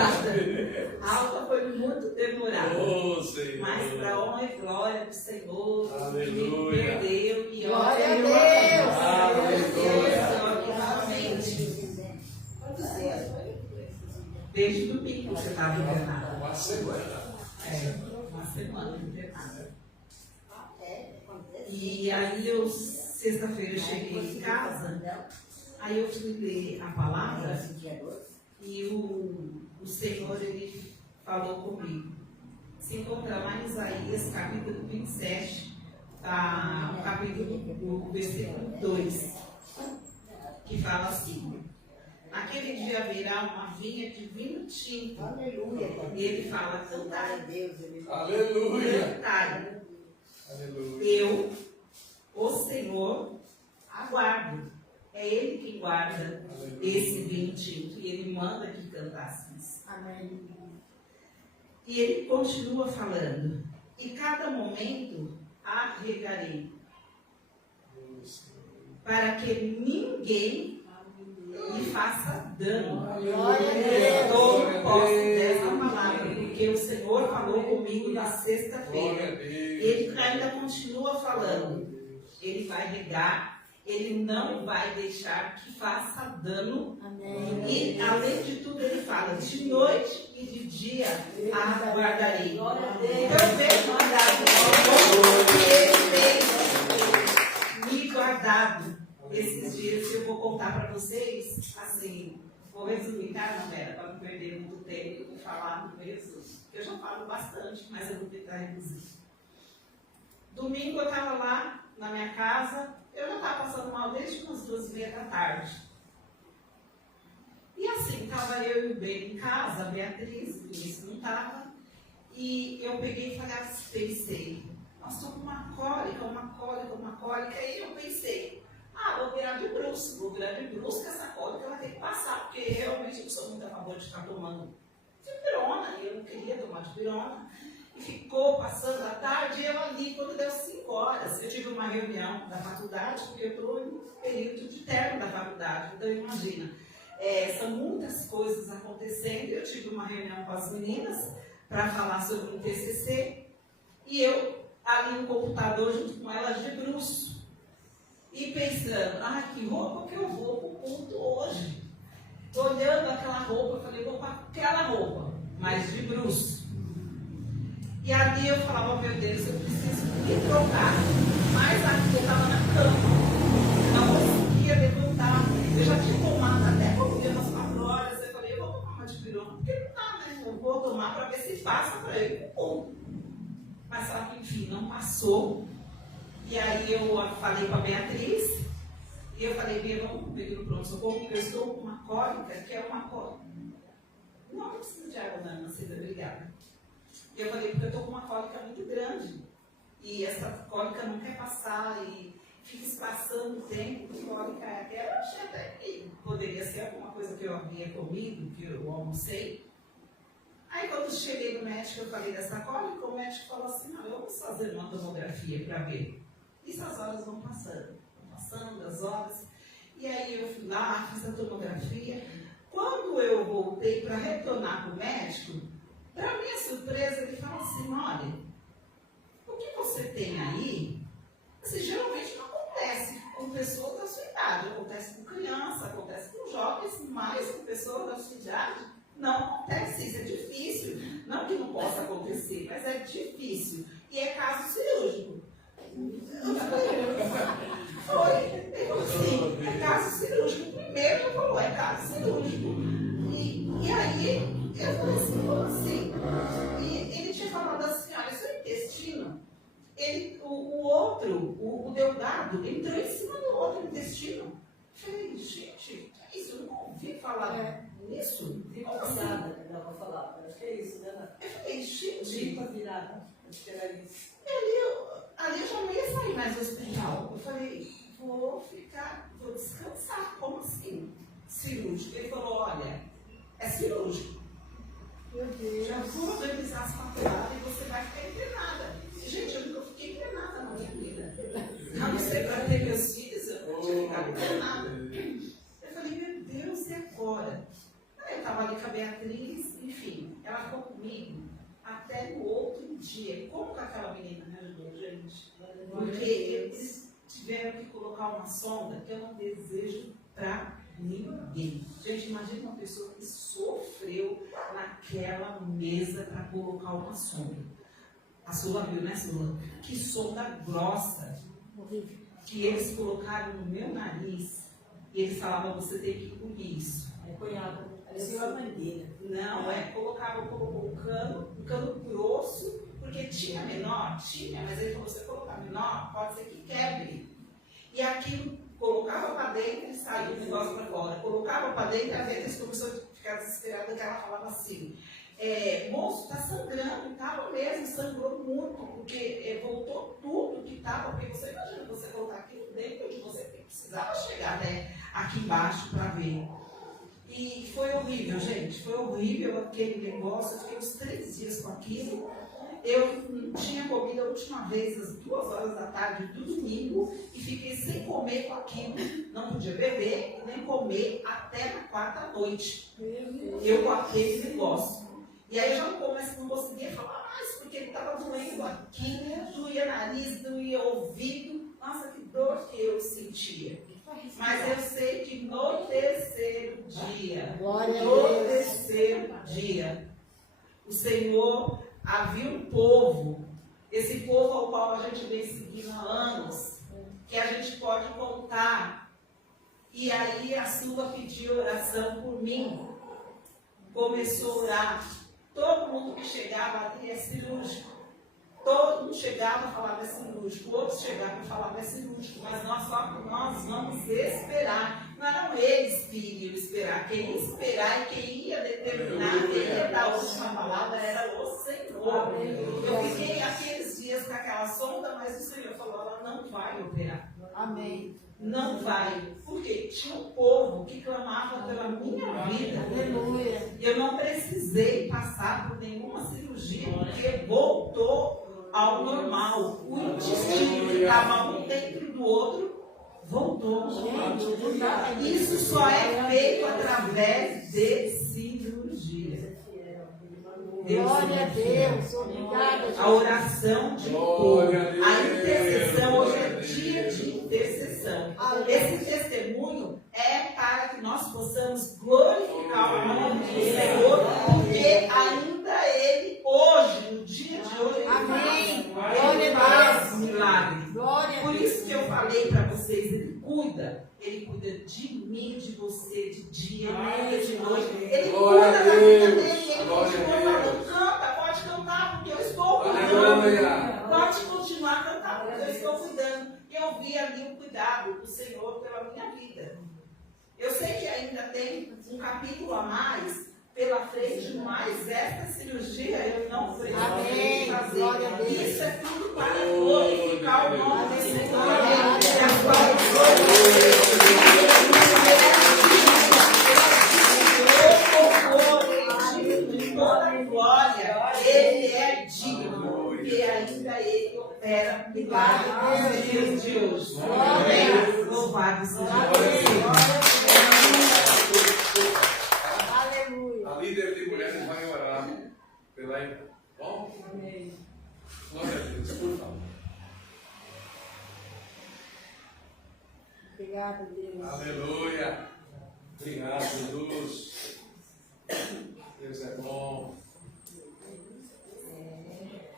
demorada. A alta foi muito demorada. Oh, Senhor. Mas para honra e glória para o Senhor. Aleluia. Me perdeu. E Glória a Deus. Aleluia. Desde domingo você estava internada. Uma semana. Uma semana internada. E aí eu, sexta-feira, eu cheguei em casa, aí eu fui ler a palavra e o Senhor, ele falou comigo. Se encontra lá em Isaías, capítulo 27, o versículo 2, que fala assim: naquele dia haverá uma vinha de vinho tinto. Aleluia. E ele fala: cantai, Aleluia. cantai. Aleluia. Eu, o Senhor, aguardo. É Ele que guarda esse vinho tinto. E Ele manda que cantássemos. Amém. E Ele continua falando: e cada momento a regarei, para que ninguém lhe faça dano. Eu tomo posse dessa palavra, porque o Senhor falou comigo na sexta-feira. Ele ainda continua falando. Ele vai regar, ele não vai deixar que faça dano. Amém. E além de tudo ele fala: de noite e de dia aguardarei. Então eu vejo que ele tem me guardado esses dias. Eu vou contar para vocês, assim, vou resumir, tá, Vera, para não perder muito tempo e falar mesmo. Eu já falo bastante, mas eu vou tentar reduzir. Domingo eu estava lá na minha casa, eu já estava passando mal desde umas 2h30 da tarde. E assim, estava eu e o Ben em casa, a Beatriz, o Vinícius não estava, e eu peguei e pensei, nós estou com uma cólica, e eu pensei, vou virar de brusco, que essa cólica vai ter que passar, porque realmente eu não sou muito a favor de estar tomando dipirona, e eu não queria tomar dipirona. E ficou passando a tarde, e eu ali, quando deu 5 horas, eu tive uma reunião da faculdade, porque eu estou em um período de término da faculdade, então imagina, são muitas coisas acontecendo. Eu tive uma reunião com as meninas para falar sobre o TCC, e eu ali no computador junto com elas de bruço, e pensando, que roupa que eu vou para o culto hoje? Olhando aquela roupa, eu falei, vou para aquela roupa, mas de bruço. E ali eu falava, meu Deus, eu preciso me trocar. Mas aqui eu estava na cama, não conseguia levantar. Eu já tinha tomado até por dia umas 4 horas. Eu falei, eu vou tomar uma dipirona, porque não dá, né? Eu vou tomar para ver se passa para ele. Mas só que, enfim, não passou. E aí eu falei com a Beatriz, e eu falei, Bia, vamos pedir no pronto-socorro, porque eu estou com uma cólica, que é uma cólica. Não precisa de água, não, Cida, obrigada. E eu falei, porque eu estou com uma cólica muito grande. E essa cólica não quer passar e fica espaçando o tempo. Que cólica é aquela? Eu achei até que poderia ser alguma coisa que eu havia comido, que eu almocei. Aí quando eu cheguei no médico, eu falei dessa cólica, o médico falou assim, não, vamos fazer uma tomografia para ver. E essas horas vão passando as horas. E aí eu fui lá, fiz a tomografia. Quando eu voltei para retornar para o médico, para minha surpresa, ele falou assim, olha, o que você tem aí, assim, geralmente não acontece com pessoas da sua idade, acontece com criança, acontece com jovens, mas com pessoas da sua idade não acontece, isso é difícil. Não que não possa acontecer, mas é difícil. E é caso cirúrgico. Sim, é caso cirúrgico. Primeiro ele falou, é caso cirúrgico. E aí, eu falei assim, como assim? E ele tinha falado assim, olha, seu intestino, o delgado, entrou em cima do outro intestino. Eu falei, gente, isso, eu não ouvi falar nisso. Como assim? Não, vou falar, acho que é isso, né? Eu falei, gente. Tripa virada, acho que era isso. Ali eu já não ia sair mais do hospital. Eu falei, vou descansar. Como assim? Cirúrgico. Ele falou, olha, é cirúrgico. Meu Deus. Já vou organizar as papeladas e você vai ficar internada. Gente, eu nunca fiquei internada na minha vida. A não ser para ter meus filhos, eu não tinha ficado internada. Eu falei, meu Deus, e agora? Aí eu estava ali com a Beatriz e enfim, ela ficou comigo até no outro dia. E como que aquela menina me ajudou, gente? Porque eles tiveram que colocar uma sonda que eu não desejo para ninguém. Gente, imagina uma pessoa que sofreu naquela mesa para colocar uma sonda. A Sula viu, né, Sula? Que sonda grossa que eles colocaram no meu nariz e eles falavam, você tem que engolir isso. É cunhada, parecia uma mangueira. Não, colocou um cano grosso, porque tinha menor, mas ele falou, você colocar menor, pode ser que quebre. E aquilo colocava para dentro e saía o negócio para fora. Colocava para dentro e a Beatriz começou a ficar desesperada, que ela falava assim, moço, está sangrando, estava mesmo, sangrou muito, porque voltou tudo que estava, porque você imagina você colocar aquilo dentro de você, porque precisava chegar até aqui embaixo para ver. E foi horrível, gente, foi horrível aquele negócio, eu fiquei uns 3 dias com aquilo. Eu não tinha comido a última vez às 2 horas da tarde do domingo e fiquei sem comer com aquilo, não podia beber e nem comer até na 4ª noite. Eu com aquele negócio. E aí eu já não conseguia falar mais, porque ele estava doendo aqui, doía nariz, doía ouvido. Nossa, que dor que eu sentia. Mas eu sei que no terceiro dia, o Senhor havia um povo, esse povo ao qual a gente vem seguindo há anos, que a gente pode contar. E aí a Silva pediu oração por mim, começou a orar. Todo mundo que chegava ali é cirúrgico. Todo mundo chegava e falava é cirúrgico. Outros chegavam e falavam é cirúrgico. Mas nós vamos esperar. Não eram eles que iriam esperar. Quem ia esperar e quem ia determinar, quem ia dar a última palavra era o Senhor. Eu fiquei aqueles dias com aquela sonda, mas o Senhor falou, ela não vai operar. Amém. Não vai. Porque tinha um povo que clamava pela minha vida. Aleluia. Eu não precisei passar por nenhuma cirurgia, porque voltou ao normal. O intestino que estava um dentro do outro voltou. Isso só é feito através de cirurgia. Glória a Deus. Obrigada, Jesus. A oração de povo, a intercessão, hoje é dia de intercessão. Esse testemunho é para que nós possamos glorificar o nome do Senhor, porque ainda Ele, hoje, no dia de hoje, Amém. Ele faz milagres. Glória a Por Deus. isso que eu falei para vocês, Ele cuida de mim, de você, de dia, de noite. Ele cuida da vida dele, Ele continua falando, canta, pode cantar, porque eu estou cuidando. Pode continuar a cantar, porque eu estou cuidando. E eu vi ali o cuidado do Senhor pela minha vida. Eu sei que ainda tem um capítulo a mais pela frente, mas essa cirurgia eu não preciso fazer. Glória a Deus. Isso é tudo para glorificar o nome do Senhor. De toda glória, Ele é digno, porque ainda Ele opera milagre nos dias de hoje. Louvado seja Deus. Aleluia. A líder de mulheres vai orar pela. Bom? Amém. Glória a Deus, por favor. Obrigada, Deus. Aleluia. Obrigado, Jesus. Deus é bom.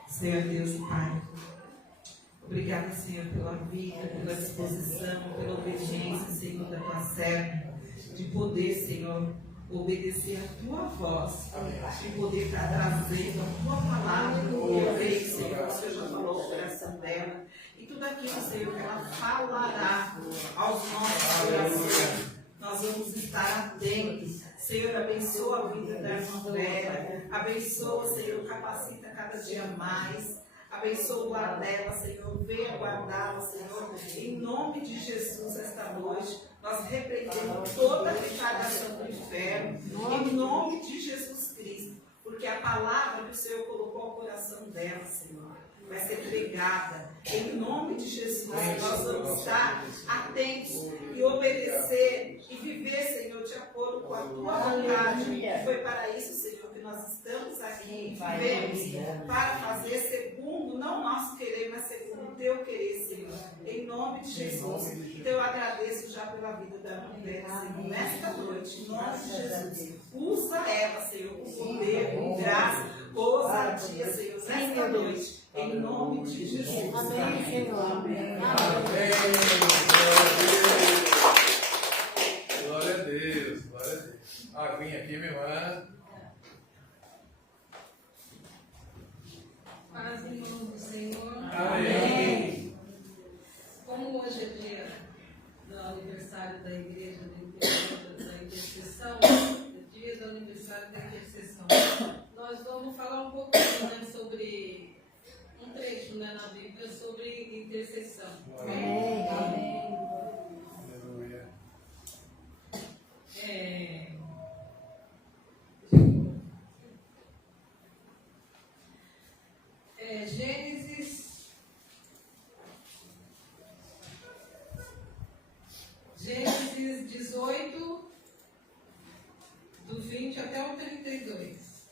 Senhor Deus e Pai, obrigada, Senhor, pela vida, pela disposição, pela obediência, Senhor, da tua serva, de poder, Senhor, obedecer a tua voz, de poder estar trazendo a tua palavra, eu creio, Senhor, o Senhor já falou o coração dela, e tudo aquilo, Senhor, que ela falará aos nossos corações, nós vamos estar atentos. Senhor, abençoa a vida da irmã Vera, abençoa, Senhor, capacita cada dia mais, abençoa o lar dela, Senhor, venha guardá-la, Senhor, em nome de Jesus, esta noite, nós repreendemos toda a retaliação do inferno, em nome de Jesus Cristo, porque a palavra que o Senhor colocou ao coração dela, Senhor, vai ser pregada, em nome de Jesus, nós vamos estar atentos e obedecer e viver, Senhor, de acordo com a tua vontade, que foi para isso, Senhor, que nós estamos aqui, vivemos para fazer segundo, não nosso querer, mas segundo o teu querer, Senhor. Em nome de Jesus. Então eu agradeço já pela vida da mulher, Senhor, nesta noite, em nome de Jesus. Usa ela, Senhor, com poder, com graça, ousadia, Senhor, nesta noite. Em nome de Jesus. Amém, Senhor. Amém. Glória a Deus, glória a Deus. Aguinha aqui, minha irmã. Paz em nome do Senhor. Amém. Como hoje é dia do aniversário da igreja da intercessão, dia do aniversário da intercessão, nós vamos falar um pouquinho, né, sobre um trecho, né, na Bíblia sobre intercessão. Amém. Amém. Aleluia. Gênesis 18, do 20 até o 32.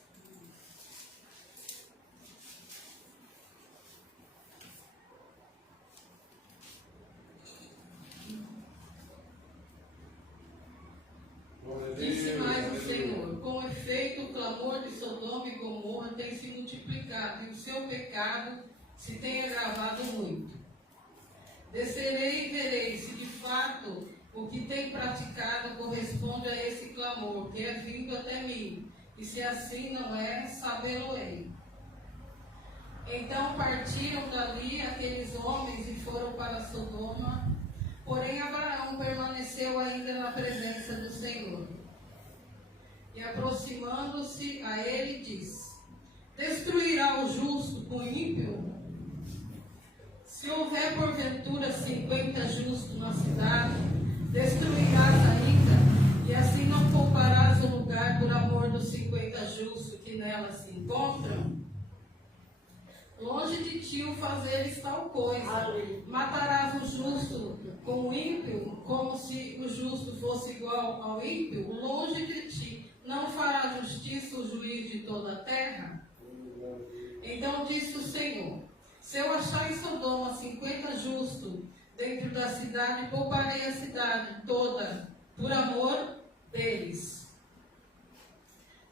Glória a Disse Deus, mais o aleluia. Senhor: com efeito, o clamor de Sodoma e Gomorra tem se multiplicado, e o seu pecado se tem agravado muito. Descerei e verei se de fato o que tem praticado corresponde a esse clamor que é vindo até mim, e se assim não é, sabê-lo-ei. Então partiram dali aqueles homens e foram para Sodoma, porém Abraão permaneceu ainda na presença do Senhor. E aproximando-se a ele, disse: destruirá o justo com o ímpio? Se houver porventura 50 justos na cidade, destruirás ainda, e assim não pouparás o lugar por amor dos 50 justos que nela se encontram? Longe de ti o fazeres tal coisa. Matarás o justo com o ímpio, como se o justo fosse igual ao ímpio? Longe de ti não fará justiça o juiz de toda a terra? Então disse o Senhor: se eu achar em Sodoma 50 justos dentro da cidade, pouparei a cidade toda por amor deles.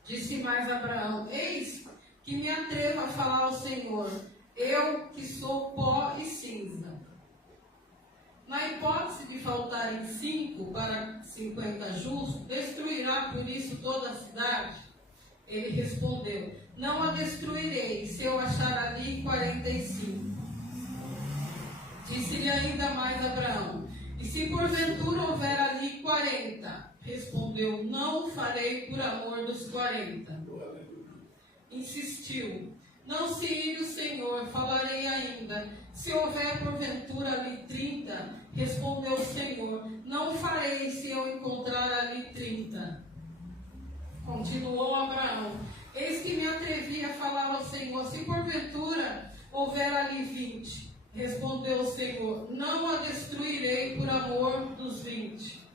Disse mais Abraão: eis que me atrevo a falar ao Senhor, eu que sou pó e cinza. Na hipótese de faltarem 5 para 50 justos, destruirá por isso toda a cidade? Ele respondeu: não a destruirei, se eu achar ali 45. Disse-lhe ainda mais Abraão: e se porventura houver ali 40? Respondeu: não o farei por amor dos 40. Insistiu: não se ire o Senhor, falarei ainda. Se houver porventura ali 30, respondeu o Senhor: não o farei se eu encontrar ali 30. Continuou Abraão: eis que me atrevi a falar ao Senhor, se porventura houver ali 20. Respondeu o Senhor: não a destruirei por amor dos 20.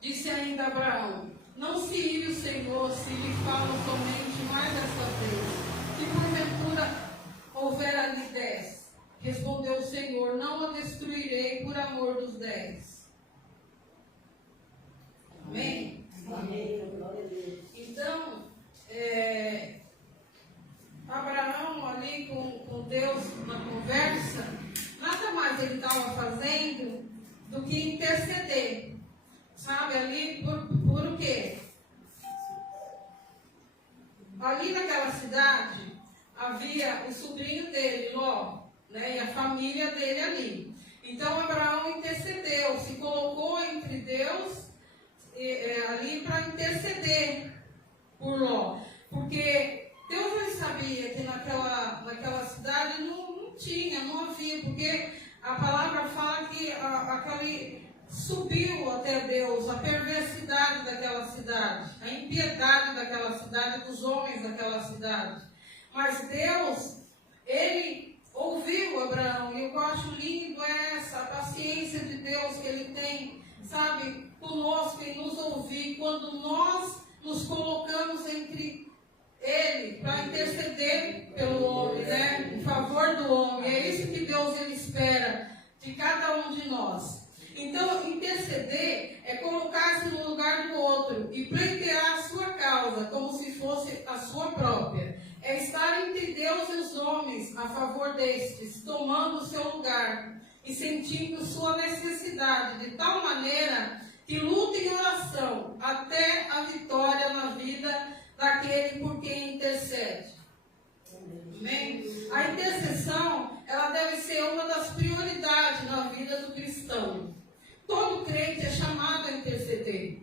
Disse ainda Abraão: não se ire o Senhor se lhe falo somente mais esta vez. Se porventura houver ali 10. Respondeu o Senhor: não a destruirei por amor dos 10. Amém? Amém. Glória a Deus. Então, Abraão ali com Deus na conversa, nada mais ele estava fazendo do que interceder. Sabe, ali por o quê? Ali naquela cidade havia o sobrinho dele, Ló, né, e a família dele ali. Então Abraão intercedeu, se colocou entre Deus ali para interceder por Ló. Porque Deus já sabia que naquela cidade não havia, porque a palavra fala que aquele subiu até Deus a perversidade daquela cidade, a impiedade daquela cidade, dos homens daquela cidade. Mas Deus, Ele ouviu Abraão, e o que eu acho lindo é essa, a paciência de Deus que Ele tem, sabe, conosco, em nos ouvir, quando nós nos colocamos entre Ele para interceder pelo homem, né? Em favor do homem. É isso que Deus ele espera de cada um de nós. Então, interceder é colocar-se no lugar do outro e pleitear a sua causa como se fosse a sua própria. É estar entre Deus e os homens a favor destes, tomando o seu lugar e sentindo sua necessidade, de tal maneira que luta em oração até a vitória na vida daquele por quem intercede. Amém? A intercessão, ela deve ser uma das prioridades na vida do cristão. Todo crente é chamado a interceder.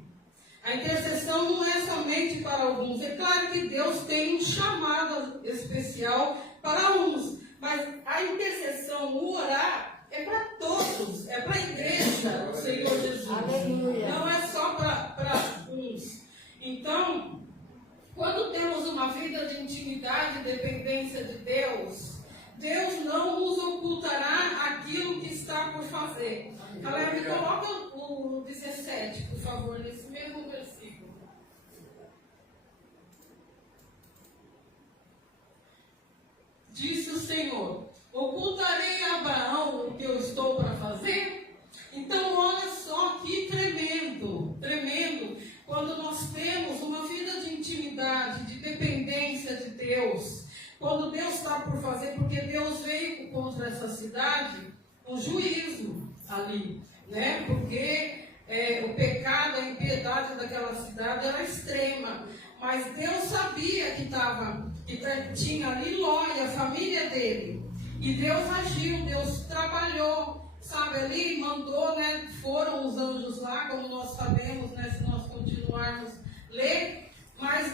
A intercessão não é somente para alguns. É claro que Deus tem um chamado especial para uns, mas a intercessão, o orar, é para todos, é para a igreja do Senhor Jesus. Aleluia. Não é só para uns. Então, quando temos uma vida de intimidade e dependência de Deus, Deus não nos ocultará aquilo que está por fazer. Galera, me coloca o 17, por favor, nesse mesmo versículo. Disse o Senhor: ocultarei a Abraão o que eu estou para fazer? Então, olha só que tremendo, tremendo, quando nós temos uma vida de intimidade, de dependência de Deus, quando Deus está por fazer, porque Deus veio contra essa cidade, um juízo ali, né? Porque o pecado, a impiedade daquela cidade era extrema, mas Deus sabia que tinha ali Ló e a família dele, e Deus agiu, Deus trabalhou, sabe, ali mandou, né? Foram os anjos lá, como nós sabemos, né? Se nós continuarmos ler, mas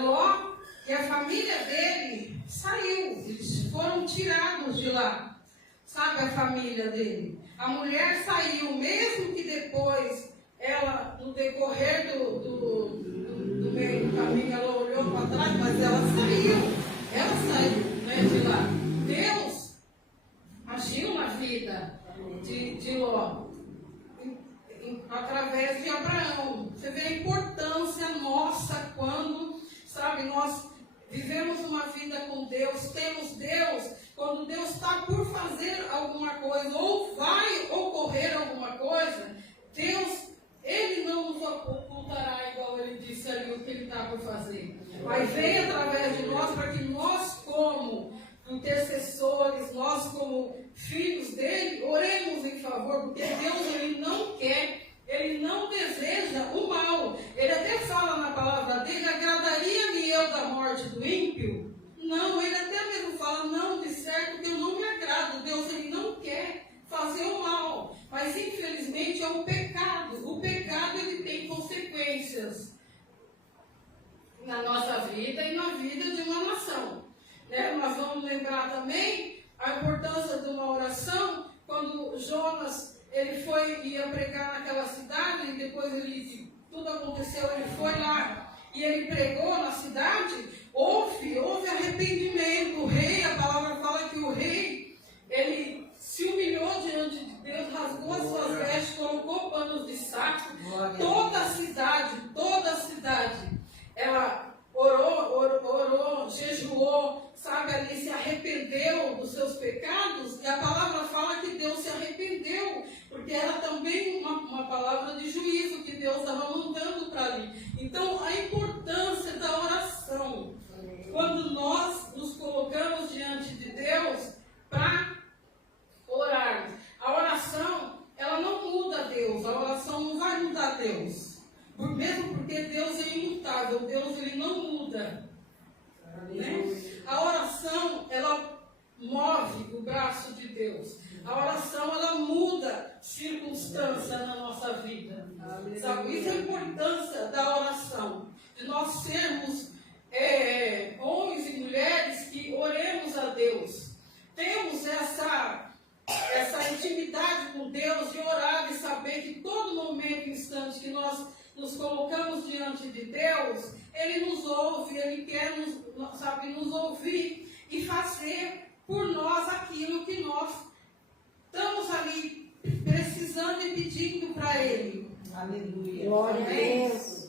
Ló e a família dele saiu, eles foram tirados de lá, sabe, a família dele. A mulher saiu, mesmo que depois ela, no decorrer do meio do caminho, ela olhou para trás, mas ela saiu, né, de lá. Deus agiu na vida de Ló, através de Abraão. Você vê a importância nossa quando, sabe, nós vivemos uma vida com Deus, temos Deus, quando Deus está por fazer alguma coisa, ou vai ocorrer alguma coisa, Deus, Ele não nos ocultará, igual Ele disse ali, o que Ele está por fazer. Mas vem através de nós, para que nós, como intercessores, nós como filhos dele, oremos em favor, porque Deus, Ele não quer, Ele não deseja o mal. Ele até fala na palavra dele: agradaria-me eu da morte do ímpio? Não, ele até mesmo fala: não, de certo que eu não me agrado. Deus, Ele não quer fazer o mal, mas infelizmente é um pecado. O pecado, ele tem consequências na nossa vida e na vida de uma nação, né? Nós vamos lembrar também a importância de uma oração, quando Jonas, ele ia pregar naquela cidade, e depois tudo aconteceu, ele foi lá e ele pregou na cidade. Houve arrependimento. O rei, a palavra fala que o rei, ele se humilhou diante de Deus, rasgou as suas vestes, colocou panos de saco. Toda a cidade, ela orou, jejuou, sabe, ali se arrependeu dos seus pecados, e a palavra fala que Deus se arrependeu, porque era também uma palavra de juízo que Deus estava mandando para ali. Então, a importância da oração, quando nós nos colocamos diante de Deus para orarmos. A oração, ela não muda Deus, a oração não vai mudar Deus, mesmo porque Deus é imutável, Deus, Ele não muda, né? A oração, ela move o braço de Deus. A oração, ela muda circunstância na nossa vida, sabe? Isso é a importância da oração, de nós sermos homens e mulheres que oremos a Deus. Temos essa intimidade com Deus, de orar e saber que todo momento, instante que nós nos colocamos diante de Deus, Ele nos ouve, Ele quer nos ouvir e fazer por nós aquilo que nós estamos ali precisando e pedindo para Ele. Aleluia. Glória a Deus.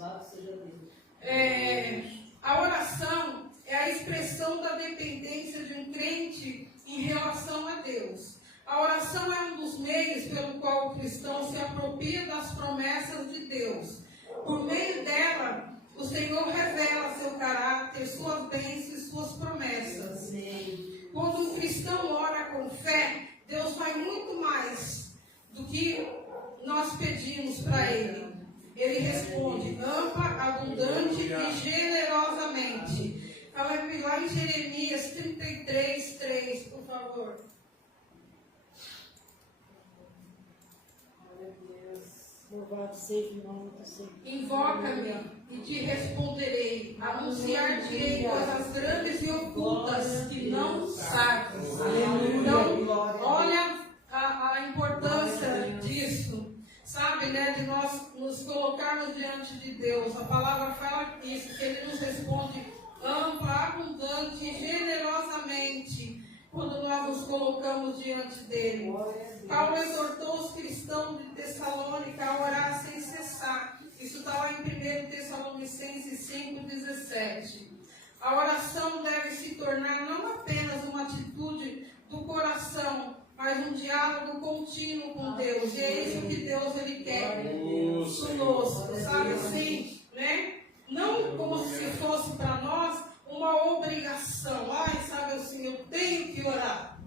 A oração é a expressão da dependência de um crente em relação a Deus. A oração é um dos meios pelo qual o cristão se apropria das promessas de Deus. Por meio dela, o Senhor revela seu caráter, suas bênçãos e suas promessas. Quando um cristão ora com fé, Deus faz muito mais do que nós pedimos para Ele. Ele responde ampla, abundante e generosamente. Então, lá em Jeremias 33, 3, por favor. Louvado seja o nome do Senhor. Invoca-me e te responderei. Anunciar-te-ei coisas grandes e ocultas que não sabes. Então, olha a importância disso. Sabe, né? De nós nos colocarmos diante de Deus. A palavra fala isso, que Ele nos responde ampla, abundante e generosamente quando nós nos colocamos diante dele. Paulo exortou os cristãos de Tessalônica a orar sem cessar. Isso está lá em 1 Tessalonicenses 5,17. A oração deve se tornar não apenas uma atitude do coração, mas um diálogo contínuo com Deus. E é isso que Deus Ele quer conosco, sabe assim, né? Não como se fosse para nós uma obrigação. Ai, sabe assim, eu tenho que orar.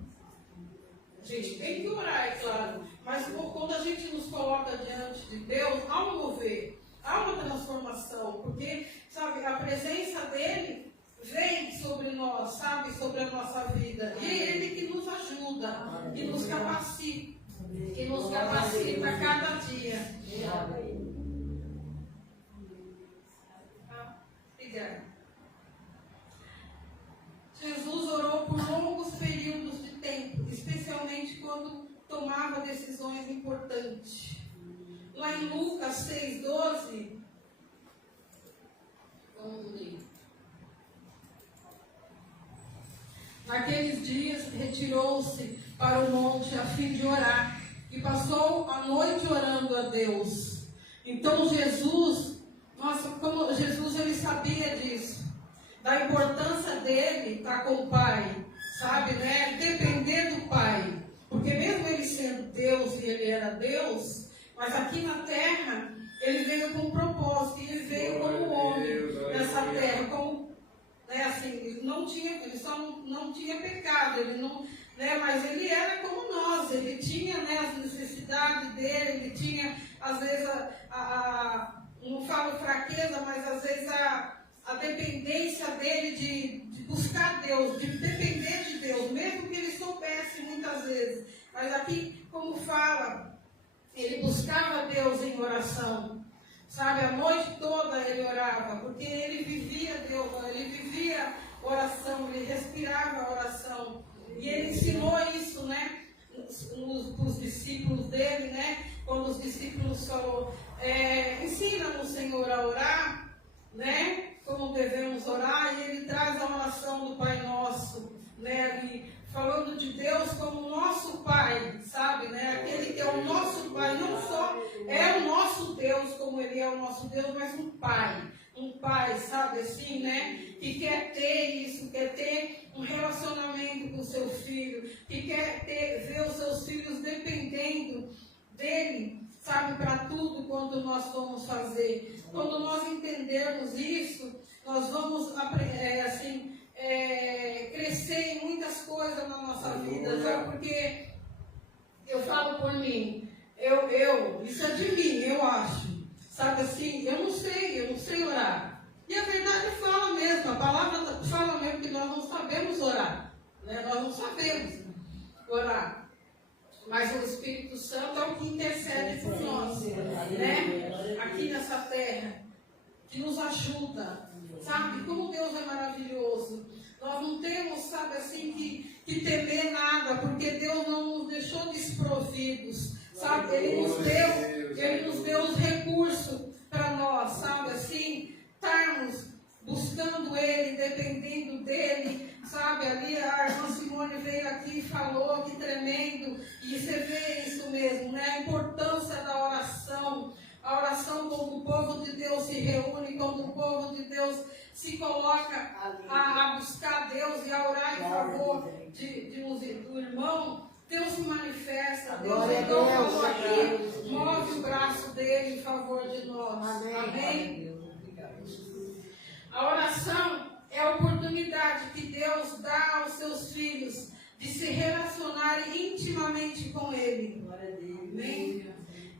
A gente tem que orar, é claro, mas quando a gente nos coloca diante de Deus, há um mover, há uma transformação, porque, sabe, a presença dEle vem sobre nós, sabe, sobre a nossa vida, e é Ele que nos ajuda, que nos capacita a cada dia. Obrigada. Jesus orou por longos períodos de tempo, especialmente quando tomava decisões importantes. Lá em Lucas 6,12, vamos ler. Naqueles dias retirou-se para o monte a fim de orar e passou a noite orando a Deus. Então Jesus, como Jesus ele sabia disso, da importância dele estar com o Pai, sabe, né? Depender do Pai. Porque mesmo ele sendo Deus e ele era Deus, mas aqui na terra, ele veio com um propósito, e ele veio como homem nessa terra, como, né, assim, ele só não tinha pecado, ele não, né, mas ele era como nós, ele tinha, né, as necessidades dele, ele tinha, às vezes, não falo fraqueza, mas às vezes a dependência dele de buscar Deus, de depender de Deus, mesmo que ele soubesse muitas vezes. Mas aqui, como fala, ele buscava Deus em oração. Sabe, a noite toda ele orava, porque ele vivia Deus, ele vivia oração, ele respirava oração. E ele ensinou isso, né, nos discípulos dele, né, quando os discípulos falaram, ensina-nos, Senhor, a orar, né, como devemos orar, e ele traz a oração do Pai Nosso, né, ali, falando de Deus como nosso Pai, sabe, né, aquele que é o nosso Pai, não só é o nosso Deus, como Ele é o nosso Deus, mas um Pai, sabe, assim, né, que quer ter isso, quer ter um relacionamento com o seu filho, que quer ver os seus filhos dependendo dele, sabe, para tudo quanto nós vamos fazer. Quando nós entendermos isso, nós vamos crescer em muitas coisas na nossa vida, sabe? Porque eu falo por mim, isso é de mim, eu acho, sabe assim, eu não sei orar. E a verdade fala mesmo, a palavra fala mesmo que nós não sabemos orar, né? Nós não sabemos orar. Mas o Espírito Santo é o que intercede por nós, né? Aqui nessa terra, que nos ajuda, sabe? Como Deus é maravilhoso. Nós não temos, sabe, assim, que temer nada, porque Deus não nos deixou desprovidos, sabe? Ele nos deu os recursos para nós, sabe, assim, estarmos buscando Ele, dependendo dEle, sabe, ali a irmã Simone veio aqui e falou, que tremendo, e você vê isso mesmo, né, a importância da oração. A a oração quando o povo de Deus se reúne, quando o povo de Deus se coloca a buscar Deus e a orar em favor do irmão, Deus se manifesta, Deus então falou aqui, move o braço dele em favor de nós. Amém? A oração é a oportunidade que Deus dá aos seus filhos de se relacionarem intimamente com Ele. Amém?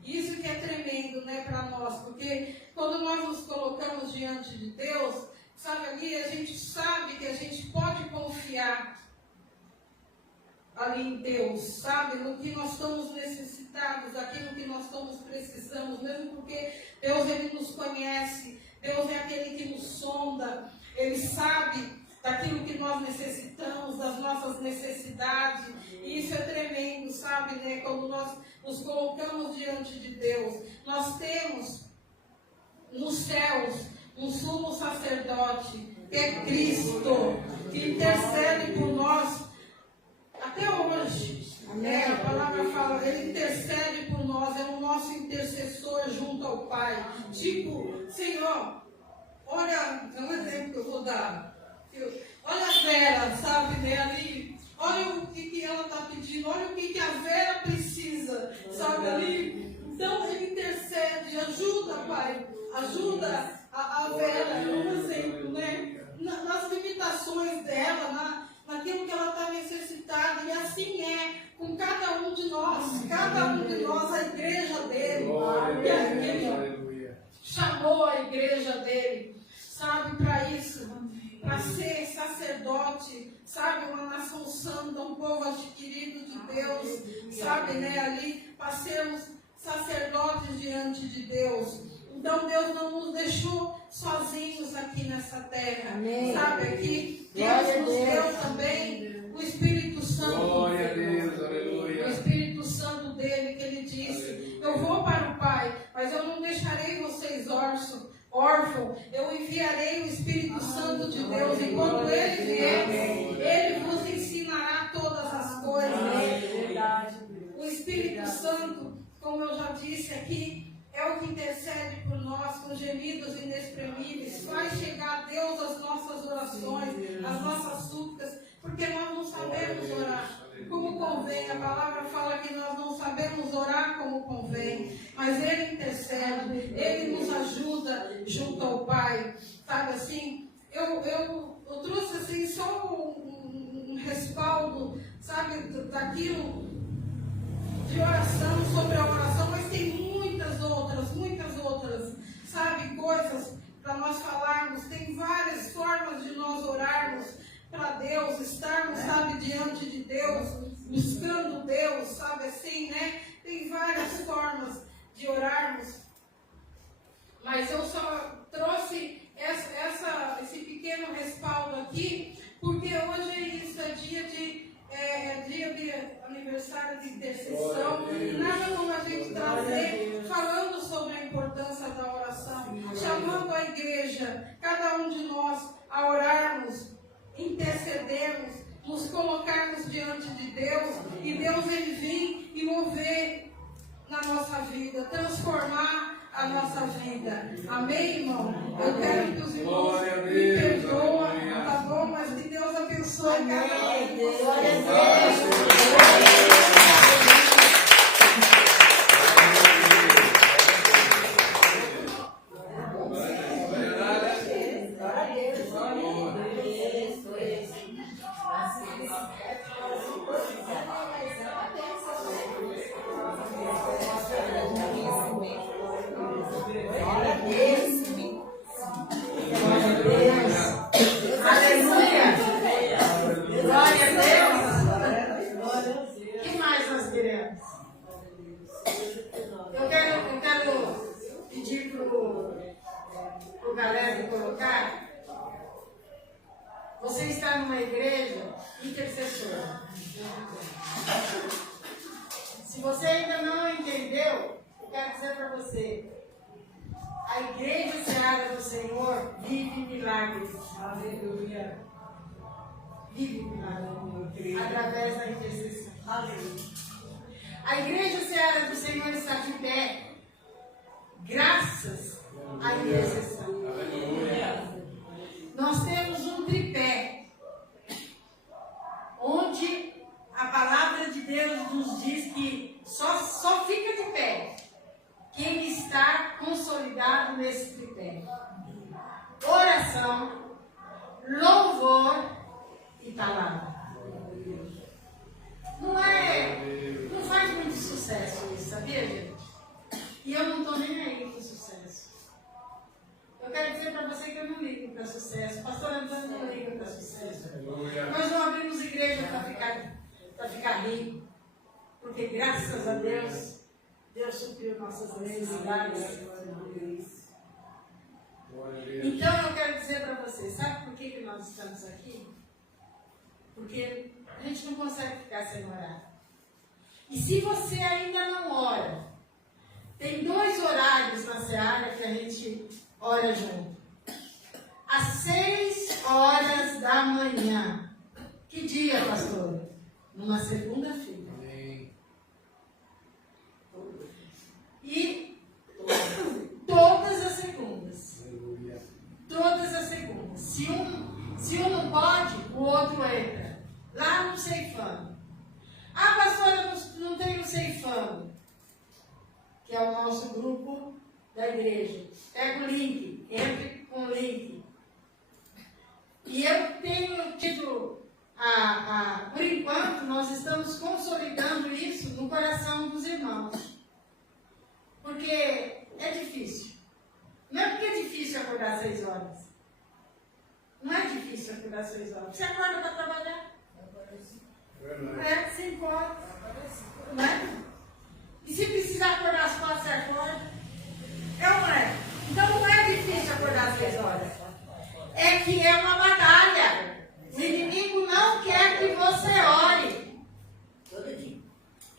Isso que é tremendo, né, para nós, porque quando nós nos colocamos diante de Deus, sabe ali, a gente sabe que a gente pode confiar ali em Deus, sabe, no que nós estamos necessitados, aquilo que nós estamos precisando, mesmo porque Deus, Ele nos conhece, Deus é aquele que nos sonda, Ele sabe daquilo que nós necessitamos, das nossas necessidades, e isso é tremendo, sabe, né, quando nós nos colocamos diante de Deus, nós temos nos céus um sumo sacerdote, que é Cristo, que intercede por nós até hoje. Né? A palavra fala, Ele intercede por nós, é o nosso intercessor junto ao Pai. Tipo, Senhor, olha, é um exemplo que eu vou dar. Olha a Vera, sabe, né, ali, olha o que ela está pedindo, olha o que a Vera precisa, sabe, ali. Então, Ele intercede, ajuda, Pai, ajuda a Vera, é um exemplo, né, nas limitações dela, naquilo que ela está necessitada, e assim é com cada um de nós, a igreja dele, Ele chamou a igreja dele, sabe, para isso, para ser sacerdote, sabe, uma nação santa, um povo adquirido de Deus, sabe, né, ali, para sermos sacerdotes diante de Deus. Então Deus não nos deixou sozinhos aqui nessa terra, sabe, aqui Deus nos deu também o Espírito Santo, glória a Deus, aleluia. O Espírito Santo dele, que Ele disse, eu vou para o Pai, mas eu não deixarei vocês órfãos, eu enviarei o Espírito Santo de Deus, e quando Ele vier, Ele vos ensinará todas as coisas. O Espírito Santo, como eu já disse aqui, é o que intercede por nós com gemidos inexprimíveis, faz chegar a Deus as nossas orações, as nossas súplicas, porque nós não sabemos orar como convém. A palavra fala que nós não sabemos orar como convém, mas Ele intercede, Ele nos ajuda junto ao Pai, sabe assim. Eu trouxe assim só um respaldo, sabe, daquilo de oração, sobre a oração, mas tem muitas outras, sabe, coisas para nós falarmos. Tem várias formas de nós orarmos para Deus, estarmos, sabe, diante de Deus, buscando Deus, sabe, assim, né? Tem várias formas de orarmos, mas eu só trouxe esse pequeno respaldo aqui, porque hoje é isso, é dia de aniversário de intercessão, nada como a gente trazer, falando sobre a importância da oração, chamando a igreja, cada um de nós, a orarmos, intercedermos, nos colocarmos diante de Deus, e Deus Ele vir e mover na nossa vida, transformar a nossa vida. Amém, irmão? Eu quero que os irmãos me perdoem, tá bom? Mas que Deus abençoe cada um de vocês. Você está numa igreja intercessora. Se você ainda não entendeu, eu quero dizer para você, a igreja Seara do Senhor vive milagres. Aleluia. Vive milagres. Através da intercessão. Aleluia. A igreja Seara do Senhor está de pé. graças à intercessão. Nós temos um tripé, onde a palavra de Deus nos diz que só fica de pé quem está consolidado nesse tripé. Oração, louvor e palavra. Não faz muito sucesso isso, sabia, gente? E eu não estou nem aí com sucesso. Eu quero dizer para você que eu não ligo para sucesso. Pastor Antônio não liga para sucesso. Nós não abrimos igreja para ficar rico. Porque graças a Deus, Deus supriu nossas necessidades. Então eu quero dizer para você, sabe por que nós estamos aqui? Porque a gente não consegue ficar sem orar. E se você ainda não ora, tem 2 horários na Seara que a gente ora junto. Às 6 horas da manhã. Que dia, pastor? Numa segunda-feira. E todas as segundas. Todas as segundas. Se um não pode, o outro entra. Lá no Ceifando. Ah, pastora, não tenho Ceifando. Que é o nosso grupo da igreja. Pega o link. Entre com o link. E eu tenho tido... por enquanto, nós estamos consolidando isso no coração dos irmãos. Porque é difícil. Não é porque é difícil acordar 6 horas. Não é difícil acordar 6 horas. Você acorda para trabalhar. 5 horas. Não é? E se precisar acordar às 4, você acorda. É ou não é? Então não é difícil acordar às 6 horas. É que é uma batalha. O inimigo não quer que você ore.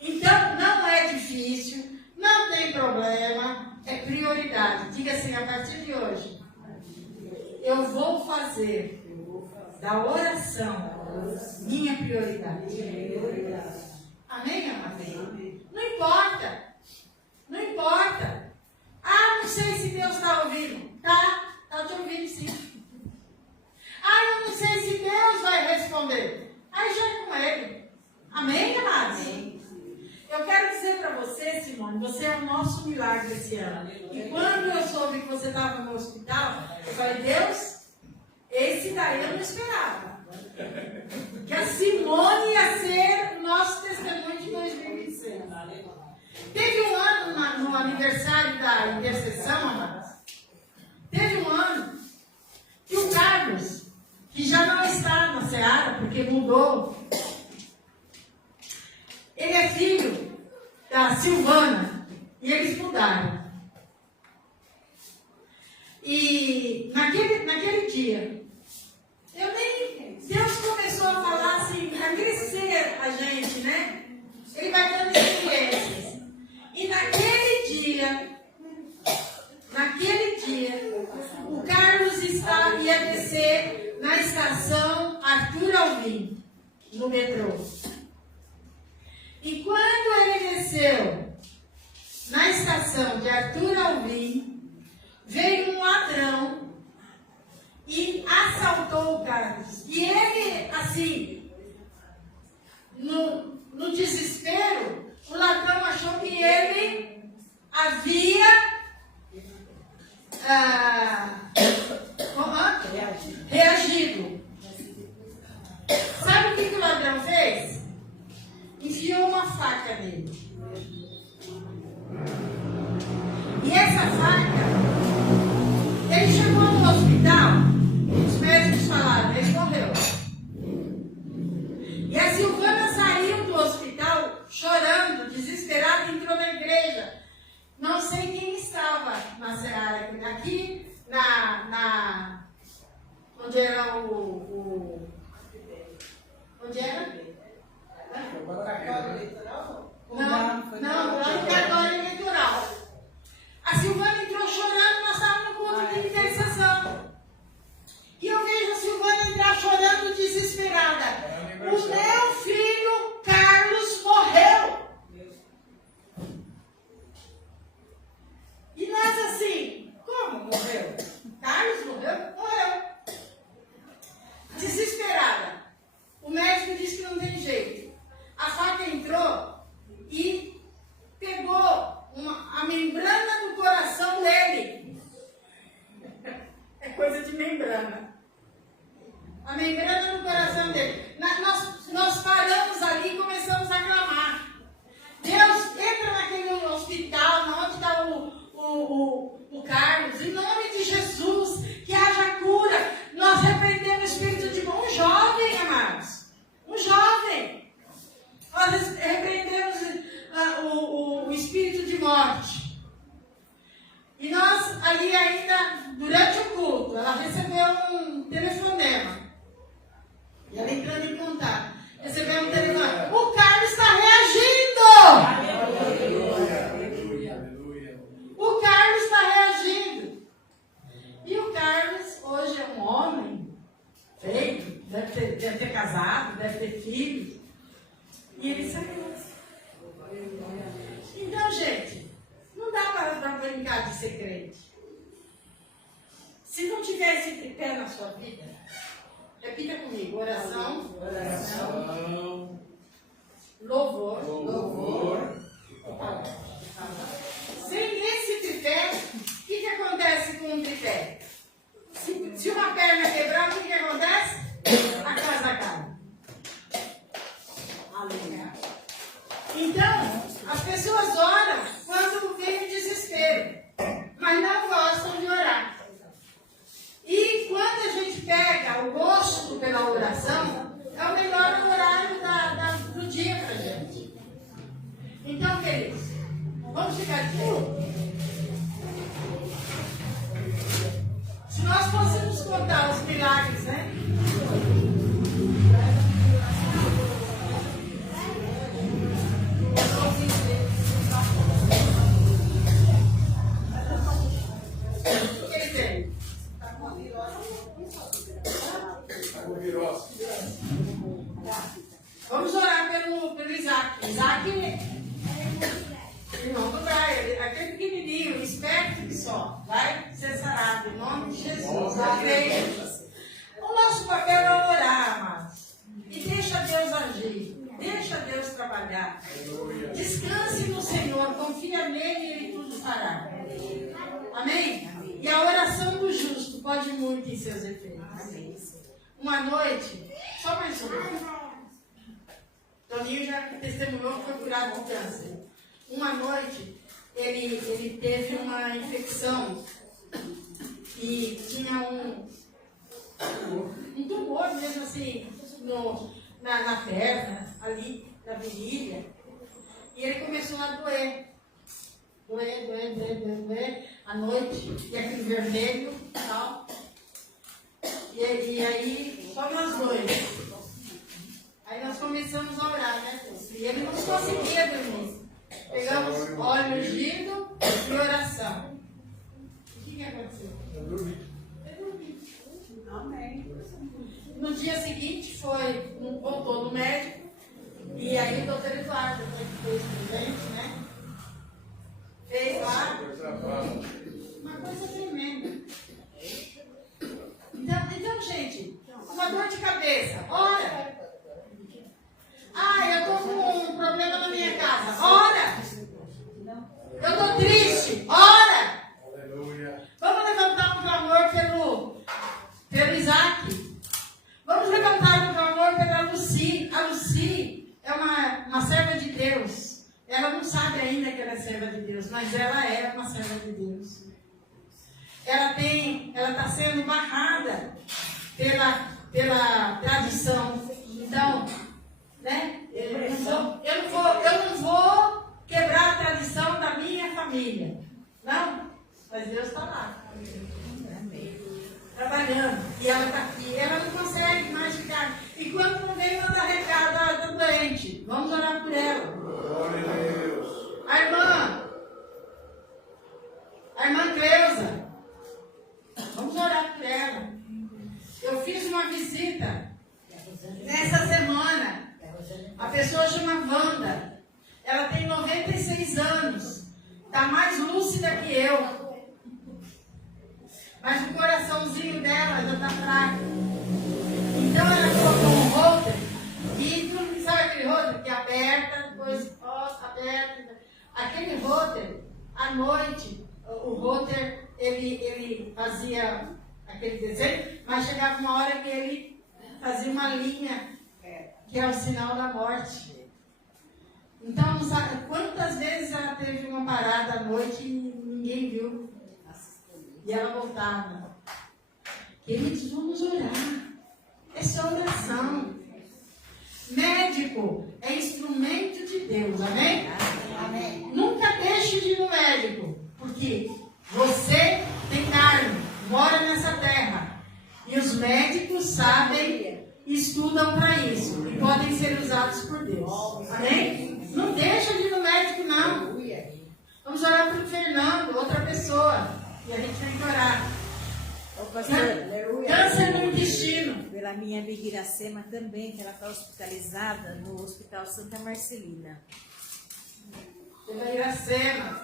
Então não é difícil. Não tem problema. É prioridade. Diga assim, a partir de hoje, eu vou fazer da oração minha prioridade. Amém, amém? Não importa. Não importa. Ah, não sei se Deus está ouvindo. Está te ouvindo sim. Ah, eu não sei se Deus vai responder. Aí já é com Ele. Amém, amados? Eu quero dizer para você, Simone, você é o nosso milagre esse ano. E quando eu soube que você estava no hospital, eu falei, Deus, esse daí eu não esperava. Que a Simone ia ser o nosso testemunho de 2026. Teve um ano no aniversário da intercessão, amados. Teve um ano que o Carlos, que já não está na Seara, porque mudou, ele é filho da Silvana, e eles mudaram. E naquele dia, Deus começou a falar assim, a crescer a gente, né? Ele vai dando experiências. E naquele dia, o Carlos ia descer na estação Arthur Alvim, no metrô. E quando ele desceu na estação de Arthur Alvim, veio um ladrão e assaltou o Carlos. E ele, assim, no desespero, o ladrão achou que ele havia reagido. Sabe o que o ladrão fez? Enfiou uma faca nele. E essa faca, ele chegou no hospital, os médicos falaram, ele morreu. E a Silvana saiu do hospital chorando, desesperada, entrou na igreja. Não sei quem estava na Seara, aqui onde era onde era? Não, no cartório eleitoral. A Silvana entrou chorando, nós estávamos no culto de intercessão. E eu vejo a Silvana entrar chorando, desesperada. O meu filho Carlos morreu. E nós de membrana. A membrana no coração dele. Nós paramos ali e começamos a clamar. Deus, entra naquele hospital, onde está o Carlos, em nome de Jesus, que haja cura. Nós repreendemos o espírito de um jovem, amados. Um jovem. Nós repreendemos o espírito de morte. E nós, ali ainda, durante o culto, ela recebeu um telefonema. E ela entrando em contato. Recebeu um telefonema. O Carlos está reagindo! O Carlos está reagindo. E o Carlos hoje é um homem feito, deve ter casado, deve ter filhos. E ele saiu. Então, gente, não dá para brincar de ser crente. Se não tiver esse tripé na sua vida, repita comigo: oração, louvor. Sem esse tripé, o que acontece com um tripé? Se uma perna quebrar, o que acontece? A casa cai. Aleluia. Então, as pessoas oram quando vem o desespero, mas não gostam de orar. E quando a gente pega o gosto pela oração, é o melhor horário do dia para a gente. Então, queridos, vamos ficar de pé. Se nós fôssemos contar os milagres, né? O que ele tem? Vamos orar pelo Isaac. Isaac, irmão do Brian, aquele pequenininho, esperto que só, vai ser sarado, em nome de Jesus. Amém. O nosso papel é orar, amados. E deixa Deus agir. Deixa Deus trabalhar. Descanse no Senhor, confia nele e ele tudo fará. Amém? E a oração do justo pode muito em seus efeitos. Uma noite, só mais uma. Toninho já testemunhou que foi curado de câncer. Uma noite, ele teve uma infecção e tinha um tumor mesmo assim na perna, ali na virilha. E ele começou a doer. Doer à noite, e aquele vermelho e tal. E aí, só nós dois. Aí nós começamos a orar, né? E ele não conseguia dormir. Pegamos óleo ungido e oração. O que aconteceu? Eu dormi. Amém. No dia seguinte, voltou no médico. E aí o doutor Eduardo, que fez presente, né? Fez lá uma coisa tremenda. Então, gente, uma dor de cabeça, ora. Eu estou com um problema na minha casa, ora. Eu estou triste, ora. Vamos levantar um clamor pelo Isaac. Vamos levantar um clamor pela Lucy. A Lucy é uma serva de Deus. Ela não sabe ainda que ela é serva de Deus, mas ela é uma serva de Deus. Ela está sendo barrada pela tradição. Então, né? Eu não vou quebrar a tradição da minha família. Não, mas Deus está lá. Trabalhando. E ela está aqui. Ela não consegue mais ficar. E quando não vem, manda recado. Ela está doente. Vamos orar por ela. A irmã Cleusa. Vamos orar por ela. Eu fiz uma visita nessa semana. A pessoa chama Wanda. Ela tem 96 anos. Está mais lúcida que eu. Mas o coraçãozinho dela já está fraco. Então ela colocou um holter. E tu não sabe aquele holter que aperta, depois aperta. Aquele holter, à noite, o holter, ele fazia aquele desenho, mas chegava uma hora que ele fazia uma linha, que é o sinal da morte. Então, quantas vezes ela teve uma parada à noite e ninguém viu? E ela voltava. Queridos, vamos orar. É só oração. Médico é instrumento de Deus, amém? Amém. Nunca deixe de ir no médico, porque você tem carne, mora nessa terra. E os médicos sabem, estudam para isso e podem ser usados por Deus. Amém? Não deixa de ir no médico, não. Vamos orar pelo Fernando, outra pessoa. E a gente tem que orar. Câncer no intestino. Pela minha amiga Iracema também, que ela está hospitalizada no Hospital Santa Marcelina. Pela Iracema.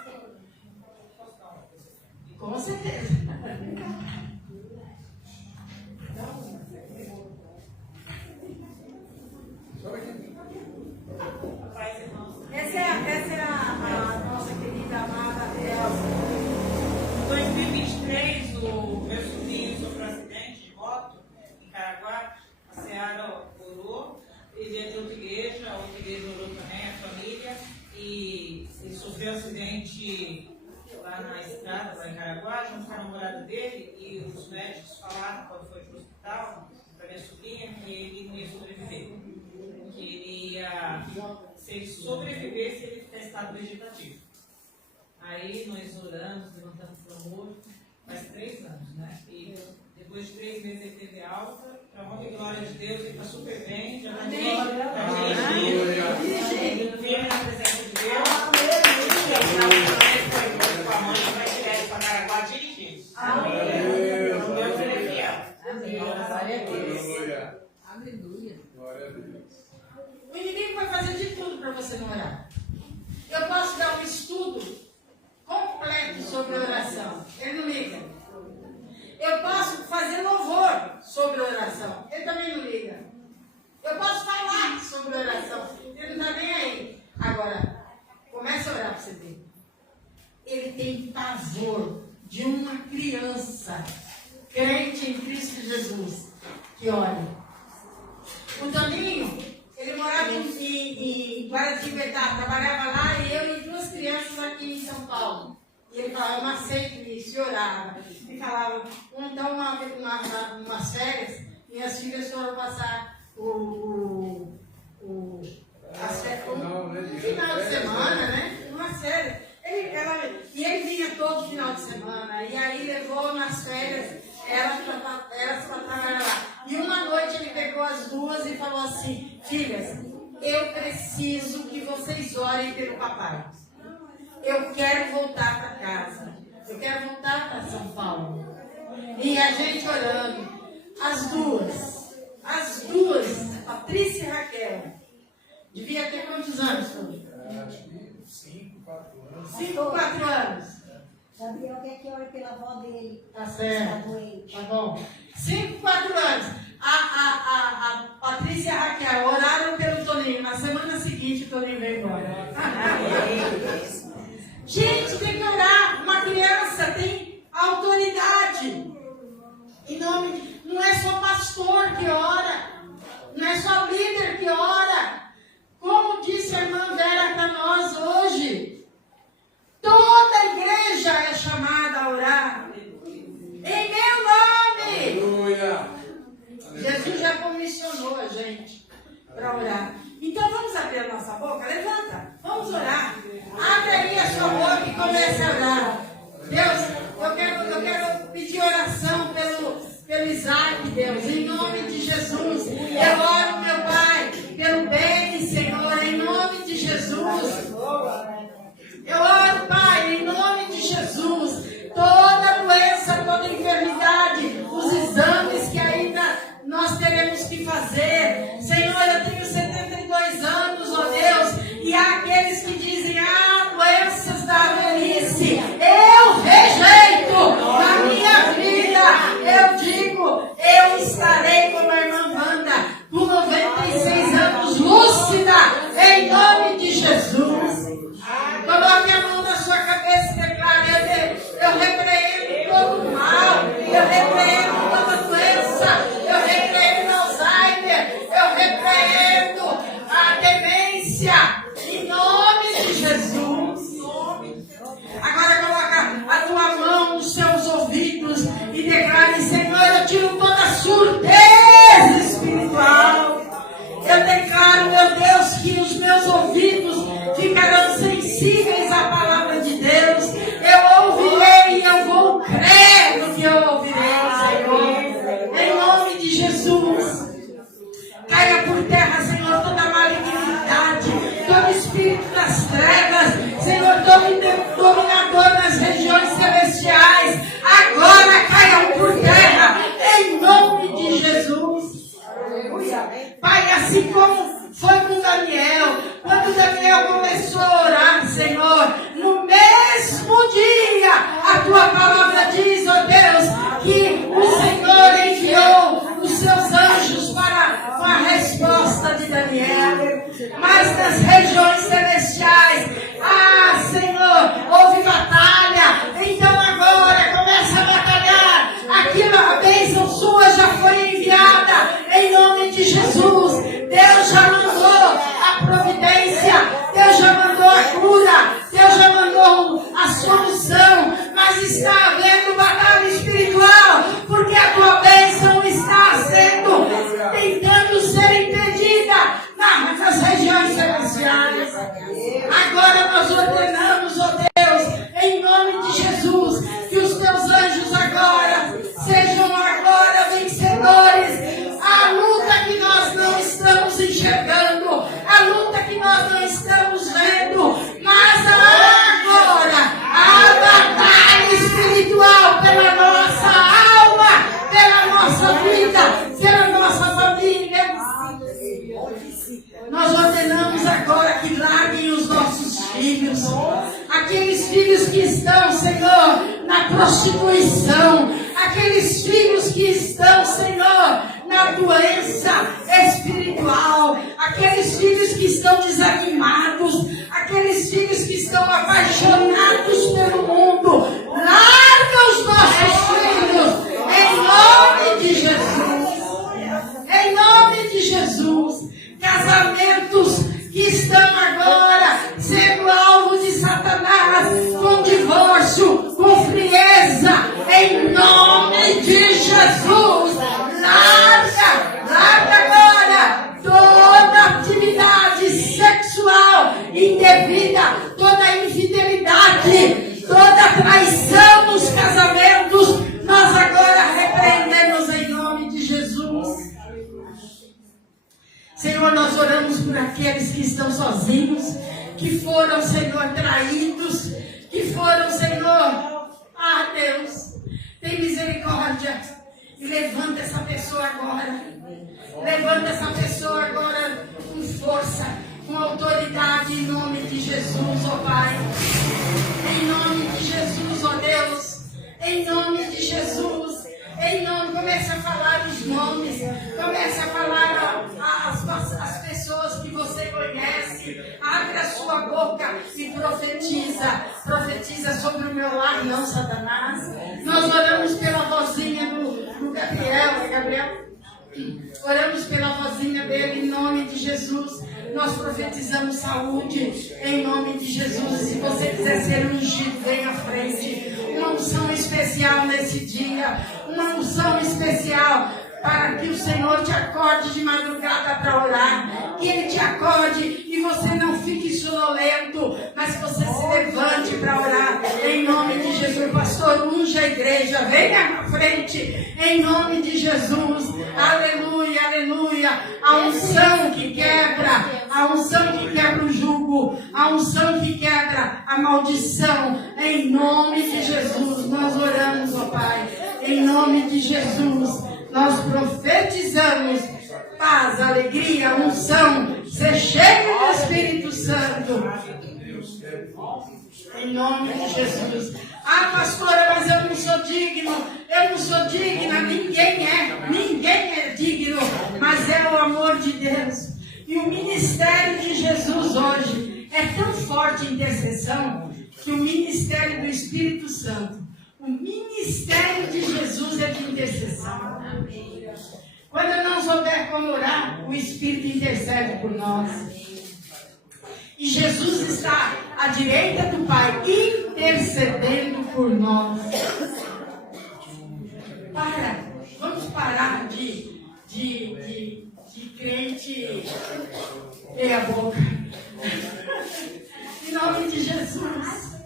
Com certeza. Essa é a nossa querida amada Elza. Em 2023, o meu sobrinho sofreu um acidente de moto em Caraguá. A Seara orou, ele é de outra igreja orou também, a família. E ele sofreu um acidente lá na estrada, lá em Caraguá, junto com a namorada dele. E os médicos falaram, quando foi para o hospital, para minha sobrinha, que ele não ia sobreviver. Que ele ia, se ele sobrevivesse, ele fica em estado vegetativo. Aí nós oramos, levantamos clamor, faz 3 anos, né? E depois de 3 meses ele teve alta, para honra e glória de Deus, ele está super bem, já está dirigindo, firme na presença de Deus. Com a mãe vai direto para Caraguá dirigindo. Então Deus ele é fiel. Glória a Deus. Aleluia. Aleluia. Glória a Deus. O inimigo vai fazer de tudo para você não orar. Eu posso dar um estudo completo sobre oração. Ele não liga. Eu posso fazer louvor sobre oração. Ele também não liga. Eu posso falar sobre oração. Ele não está nem aí. Agora, comece a orar para você ver. Ele tem pavor de uma criança crente em Cristo Jesus que ore. O Toninho, ele morava em Guaratinguetá, trabalhava lá, e eu e 2 crianças aqui em São Paulo. E ele falava, eu não aceito isso, e orava. E falava, então umas férias, minhas filhas foram passar o final de semana, né? Umas férias. E ele vinha todo final de semana, e aí levou nas férias elas para trabalhar lá. E uma noite ele pegou as 2 e falou assim, filhas, eu preciso que vocês orem pelo papai. Eu quero voltar para casa. Eu quero voltar para São Paulo. E a gente orando. As duas, Patrícia e Raquel. Devia ter quantos anos, Tony? Acho que 5, 4 anos. 5, 4 anos. Gabriel quer que ore pela avó dele. Tá certo. Está doente. Tá bom. 5, 4 anos. A Patrícia e a Raquel oraram pelo Toninho. Na semana seguinte, o Toninho veio embora. Gente, tem que orar. Uma criança tem autoridade. Em nome não é só pastor que ora. Não é só líder que ora. Como disse a irmã Vera para nós hoje. Toda a igreja é chamada a orar. Em meu nome. Aleluia. Jesus já comissionou a gente para orar. Então vamos abrir a nossa boca? Levanta. Vamos orar. Abre aí a sua boca e comece a orar. Deus, eu quero pedir oração pelo Isaac, Deus, em nome de Jesus. Eu oro, meu Pai, pelo bem, Senhor, em nome de Jesus. Eu oro, Pai, em nome de Jesus. Toda doença, toda enfermidade, os exames que ainda nós teremos que fazer. Senhor, eu tenho 72 anos, ó Deus, e há aqueles que dizem, doenças da velhice. Eu rejeito na minha vida. Eu digo, eu estarei como a irmã Wanda, com 96 anos, lúcida, em nome de Jesus. Coloque a mão na sua cabeça e declare, eu repreendo todo o mal, eu repreendo na prostituição, aqueles filhos que estão, Senhor, na doença espiritual, aqueles filhos que estão desanimados, aqueles filhos que estão apaixonados pelo mundo. Larga os nossos filhos, em nome de Jesus. Em nome de Jesus. Casamentos que estão agora sendo alvo de Satanás, com divórcio, com frieza, em nome de Jesus. Larga agora toda atividade sexual indevida, toda infidelidade, toda traição nos casamentos. Nós agora repreendemos em nome de Jesus. Senhor, nós oramos por aqueles que estão sozinhos, que foram, Senhor, traídos, que foram, Senhor, Deus, tem misericórdia e levanta essa pessoa agora. Levanta essa pessoa agora com força, com autoridade, em nome de Jesus, ó Pai. Em nome de Jesus, ó Deus. Em nome de Jesus. Em nome, comece a falar os nomes. Comece a falar as pessoas que você conhece. Abre a sua boca e profetiza. Profetiza sobre o meu lar, não, Satanás. Nós oramos pela vozinha do Gabriel. Oramos pela vozinha dele, em nome de Jesus. Nós profetizamos saúde, em nome de Jesus. Se você quiser ser ungido, vem à frente. Uma unção especial nesse dia. Uma unção especial para que o Senhor te acorde de madrugada para orar. Que Ele te acorde e você não fique sonolento, mas você se levante para orar. Em nome de Jesus, pastor, unja a igreja. Venha à frente, em nome de Jesus. Aleluia, aleluia. A unção que quebra. A unção que quebra o jugo. A unção que quebra a maldição. Em nome de Jesus, nós oramos, ó Pai. Em nome de Jesus, nós profetizamos paz, alegria, unção. Ser cheio do Espírito Santo. Em nome de Jesus. Pastora, mas eu não sou digno. Eu não sou digna. Ninguém é digno. Mas é o amor de Deus. E o ministério de Jesus hoje é tão forte em intercessão que o ministério do Espírito Santo, o ministério de Jesus é de intercessão. Quando eu não souber como orar, o Espírito intercede por nós. E Jesus está à direita do Pai, intercedendo por nós. Vamos parar de crente e a boca. Em nome de Jesus.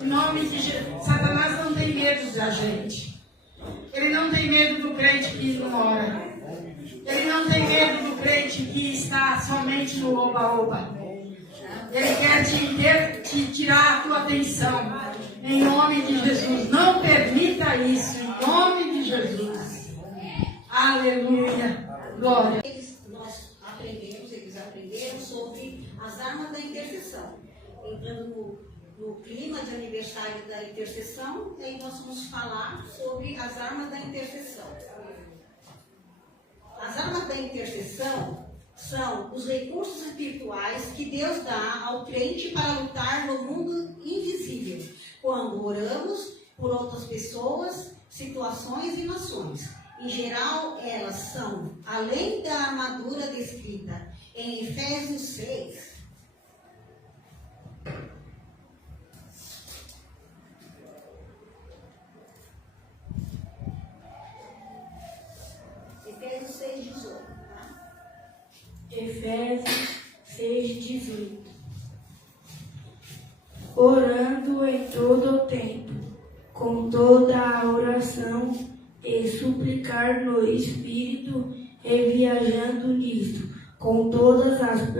Em nome de Jesus. Satanás não tem medo da gente. Ele não tem medo do crente que não ora. Ele não tem medo do crente que está somente no oba-oba. Ele quer te tirar a tua atenção. Em nome de Jesus. Não permita isso. Em nome de Jesus. Aleluia. Glória. Eles aprenderam sobre as armas da intercessão. Entrando no clima de aniversário da intercessão, aí nós vamos falar sobre as armas da intercessão. As armas da intercessão são os recursos espirituais que Deus dá ao crente para lutar no mundo invisível, quando oramos por outras pessoas, situações e nações. Em geral, elas são, além da armadura descrita em Efésios 6, Efésios 6:18, tá? Efésios 6:18. Orando em todo o tempo, com toda a oração e suplicar no Espírito e viajando nisto, com todas as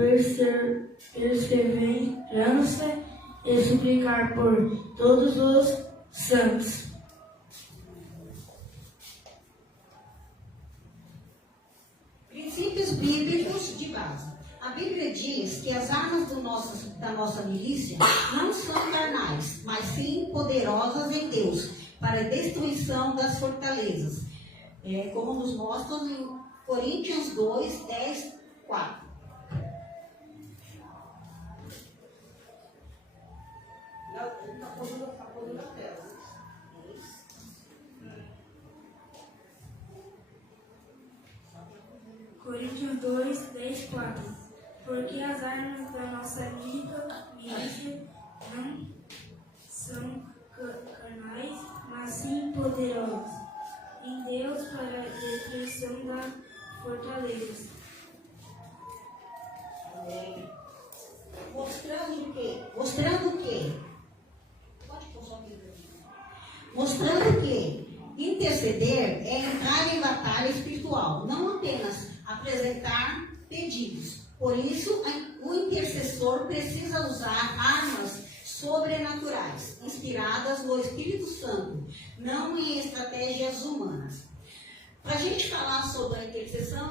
perseverança e suplicar por todos os santos. Princípios bíblicos de base. A Bíblia diz que as armas da nossa milícia não são carnais, mas sim poderosas em Deus, para a destruição das fortalezas. Como nos mostra em Coríntios 2, 10, 4. Coríntios 2, 10, 4. Porque as armas da nossa milícia não são carnais, mas sim poderosas em Deus para a destruição das fortalezas. Mostrando o quê? Mostrando que interceder é entrar em batalha espiritual, não apenas apresentar pedidos. Por isso, o intercessor precisa usar armas sobrenaturais, inspiradas no Espírito Santo, não em estratégias humanas. Para a gente falar sobre a intercessão,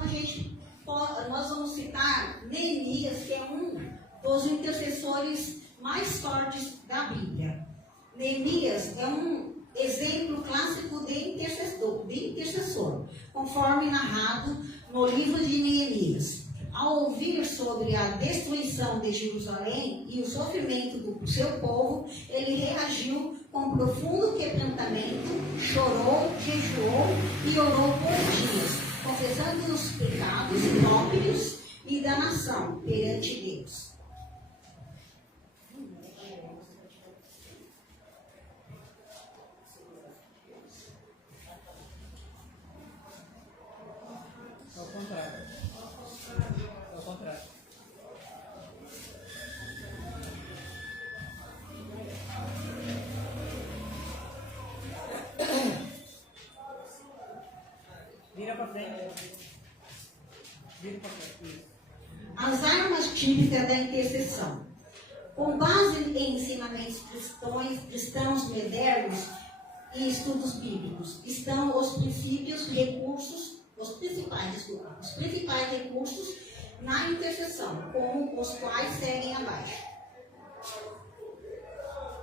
nós vamos citar Neemias, que é um dos intercessores mais fortes da Bíblia. Neemias é um exemplo clássico de intercessor, conforme narrado no livro de Neemias. Ao ouvir sobre a destruição de Jerusalém e o sofrimento do seu povo, ele reagiu com profundo quebrantamento, chorou, jejuou e orou por dias, confessando os pecados próprios e da nação perante Deus. Ao contrário. Ao contrário. Vira pra frente. Vira pra frente. As armas típicas da intercessão. Com base em ensinamentos cristãos modernos e estudos bíblicos, estão os principais recursos na intercessão, como os quais seguem abaixo.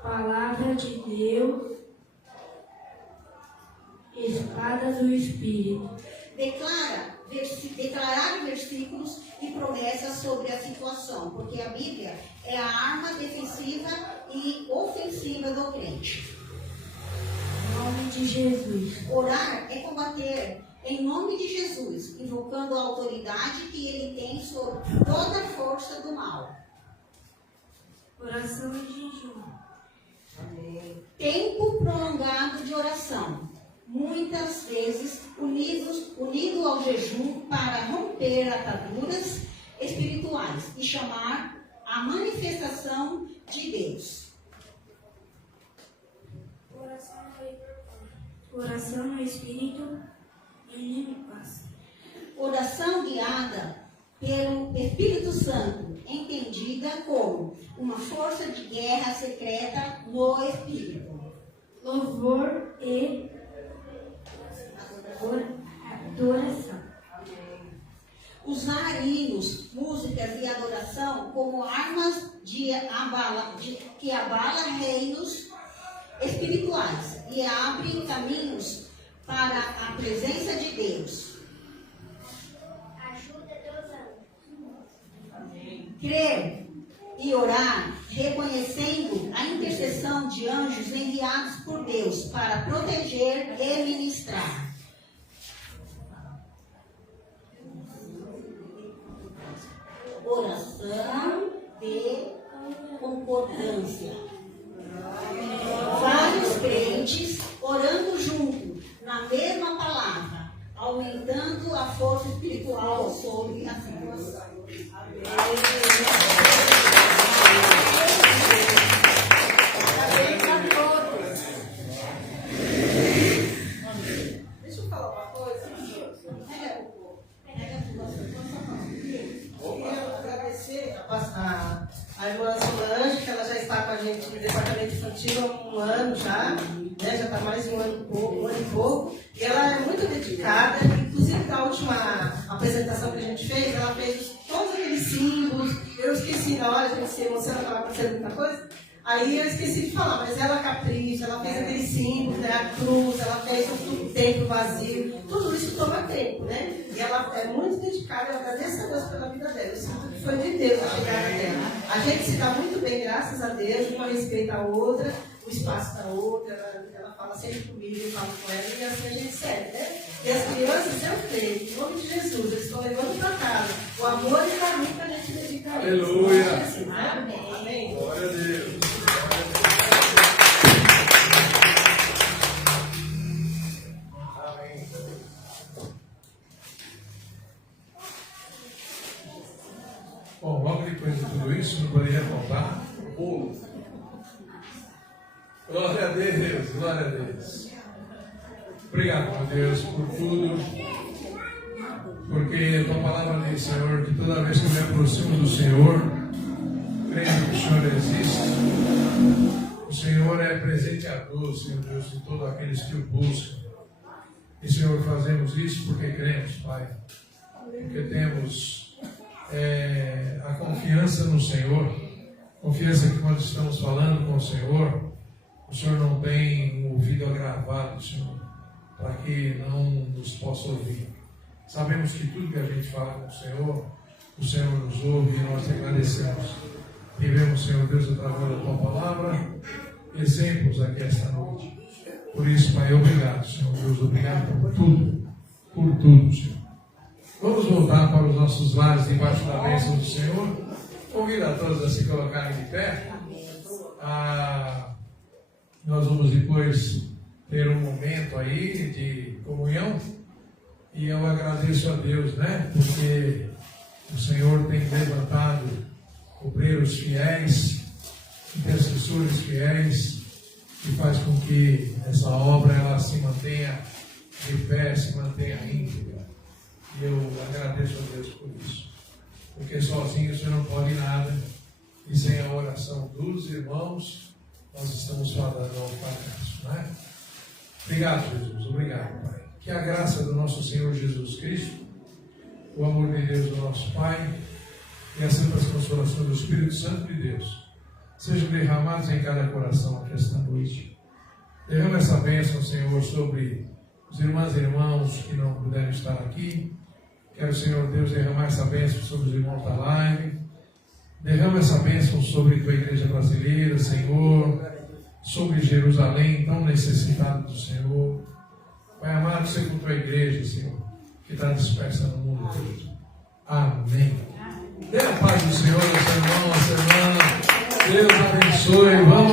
Palavra de Deus, espada do Espírito. Declarar versículos e promessas sobre a situação, porque a Bíblia é a arma defensiva e ofensiva do crente. Em nome de Jesus. Orar é combater em nome de Jesus, invocando a autoridade que ele tem sobre toda a força do mal. Oração e jejum. Tempo prolongado de oração, muitas vezes unido ao jejum para romper ataduras espirituais e chamar a manifestação de Deus. Oração no Espírito e paz. Oração guiada pelo Espírito Santo, entendida como uma força de guerra secreta no Espírito. Louvor e adoração. Usar hinos, músicas e adoração como armas que abalam reinos espirituais e abrem caminhos para a presença de Deus. Crer e orar, reconhecendo a intercessão de anjos enviados por Deus para proteger e ministrar. Oração de concordância. Vários crentes orando junto, na mesma palavra, aumentando a força espiritual sobre a situação. Deixa eu falar uma coisa. Eu queria agradecer a irmã Solange, que ela já está com a gente no departamento infantil há um ano já, né? Já está mais de um ano e pouco. E ela é muito dedicada, inclusive na última apresentação que a gente fez, ela fez todos aqueles símbolos. Eu esqueci fazendo muita coisa. Aí eu esqueci de falar, mas ela capricha, ela fez aquele símbolo, né, a cruz, ela fez o templo vazio, tudo isso toma tempo, né? E ela é muito dedicada, eu agradeço a Deus pela vida dela, eu sinto que foi de Deus a chegada dela. A gente se dá muito bem, graças a Deus, uma respeita a outra, o espaço da outra, ela fala sempre comigo, eu falo com ela, e assim a gente segue, né? E as crianças, eu creio, em nome de Jesus, eles estão levando para casa o amor e o carinho que a gente dedica a eles. Aleluia. Amém. Amém. Glória a Deus. Amém. Bom, logo depois de tudo isso, não poderia faltar o bolo. Glória a Deus, glória a Deus. Obrigado, meu Deus, por tudo. Porque a tua palavra diz, Senhor, que toda vez que eu me aproximo do Senhor, crendo que o Senhor existe, o Senhor é presenteador, Senhor Deus, de todos aqueles que o buscam. E, Senhor, fazemos isso porque cremos, Pai. Porque temos a confiança no Senhor. Confiança que quando estamos falando com o Senhor não tem um ouvido agravado, Senhor, para que não nos possa ouvir. Sabemos que tudo que a gente fala com o Senhor nos ouve e nós te agradecemos. E vemos, Senhor Deus, através da tua palavra, exemplos aqui esta noite. Por isso, Pai, obrigado, Senhor Deus, obrigado por tudo, Senhor. Vamos voltar para os nossos lares debaixo da bênção do Senhor. Convido a todos a se colocarem de pé. Nós vamos depois ter um momento aí de comunhão. E eu agradeço a Deus, né? Porque o Senhor tem levantado obreiros fiéis, intercessores fiéis, que faz com que essa obra ela se mantenha de pé, se mantenha íntegra. E eu agradeço a Deus por isso. Porque sozinho você não pode nada. E sem a oração dos irmãos, nós estamos fadando ao fracasso, né? Obrigado, Jesus. Obrigado, Pai. Que a graça do nosso Senhor Jesus Cristo, o amor de Deus, o nosso Pai, e as santas consolações do Espírito Santo de Deus sejam derramados em cada coração aqui esta noite. Derrama essa bênção, Senhor, sobre os irmãs e irmãos que não puderam estar aqui. Quero, Senhor Deus, derramar essa bênção sobre os irmãos da live. Derrama essa bênção sobre a tua igreja brasileira, Senhor, sobre Jerusalém, tão necessitada do Senhor. Pai amado, seja com tua igreja, Senhor, que está dispersa no mundo todo. Amém. Dê a paz do Senhor, nosso irmão, nossa irmã. Deus abençoe. Vamos